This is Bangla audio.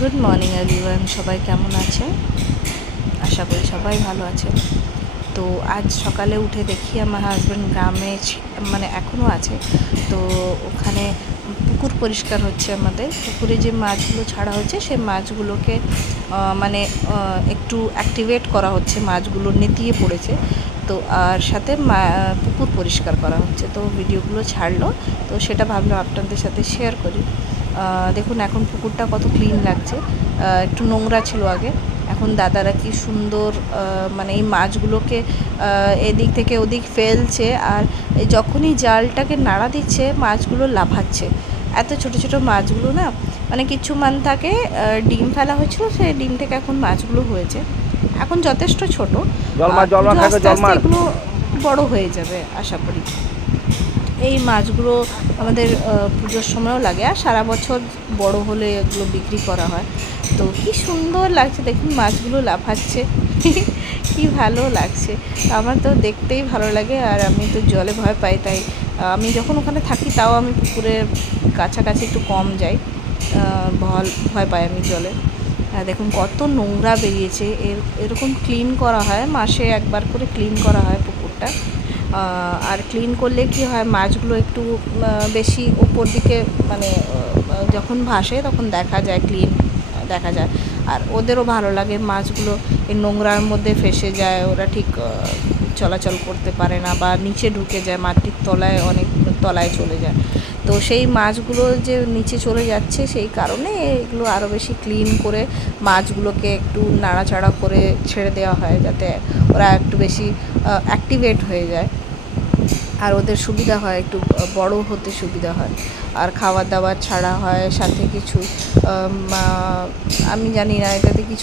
গুড মর্নিং এভরিওয়ান, সবাই কেমন আছে? আশা করি সবাই ভালো আছে। তো আজ সকালে উঠে দেখি আমার হাজব্যান্ড গ্রামে মানে এখনও আছে। তো ওখানে পুকুর পরিষ্কার হচ্ছে। আমাদের পুকুরে যে মাছগুলো ছাড়া হচ্ছে সেই মাছগুলোকে মানে একটু অ্যাক্টিভেট করা হচ্ছে। মাছগুলো নেতিয়ে পড়েছে, তো আর সাথে পুকুর পরিষ্কার করা হচ্ছে। তো ভিডিওগুলো ছাড়লো, তো সেটা ভাবলাম আপনাদের সাথে শেয়ার করি। দেখুন এখন পুকুরটা কত ক্লিন লাগছে। একটু নোংরা ছিল আগে, এখন দাদারা কি সুন্দর মানে এই মাছগুলোকে এদিক থেকে ওদিক ফেলছে। আর যখনই জালটাকে নাড়া দিচ্ছে মাছগুলো লাফাচ্ছে। এত ছোট ছোট মাছগুলো না, মানে কিছু মান থাকে ডিম ফেলা হয়েছিল, সেই ডিম থেকে এখন মাছগুলো হয়েছে। এখন যথেষ্ট ছোট, আস্তে আস্তে এগুলো বড় হয়ে যাবে আশা করি। এই মাছগুলো আমাদের পুজোর সময়ও লাগে, আর সারা বছর বড় হলে এগুলো বিক্রি করা হয়। তো কি সুন্দর লাগছে দেখুন, মাছগুলো লাফাচ্ছে কি ভালো লাগছে। আমার তো দেখতেই ভালো লাগে, আর আমি তো জলে ভয় পাই, তাই আমি যখন ওখানে থাকি তাও আমি পুকুরের কাছাকাছি একটু কম যাই। ভয় পাই আমি জলে। দেখুন কত নোংরা বেরিয়েছে। এরকম ক্লিন করা হয়, মাসে একবার করে ক্লিন করা হয় পুকুরটা। আর ক্লিন করলে কি হয়, মাছগুলো একটু বেশি ওপর দিকে মানে যখন ভাসে তখন দেখা যায়, ক্লিন দেখা যায়। আর ওদেরও ভালো লাগে, মাছগুলো এই নোংরার মধ্যে ফেসে যায়, ওরা ঠিক চলাচল করতে পারে না, বা নিচে ঢুকে যায়, মাটির তলায় অনেক তলায় চলে যায়। তো সেই মাছগুলো যে নিচে চলে যাচ্ছে, সেই কারণে এগুলো আরও বেশি ক্লিন করে মাছগুলোকে একটু নাড়াচাড়া করে ছেড়ে দেওয়া হয়, যাতে ওরা একটু বেশি অ্যাক্টিভেট হয়ে যায়, আর ওদের সুবিধা হয়, একটু বড় হতে সুবিধা হয়। আর খাবার দাবার ছাড়া হয় সাথে কিছু আমি জানি না এটাতে কিছু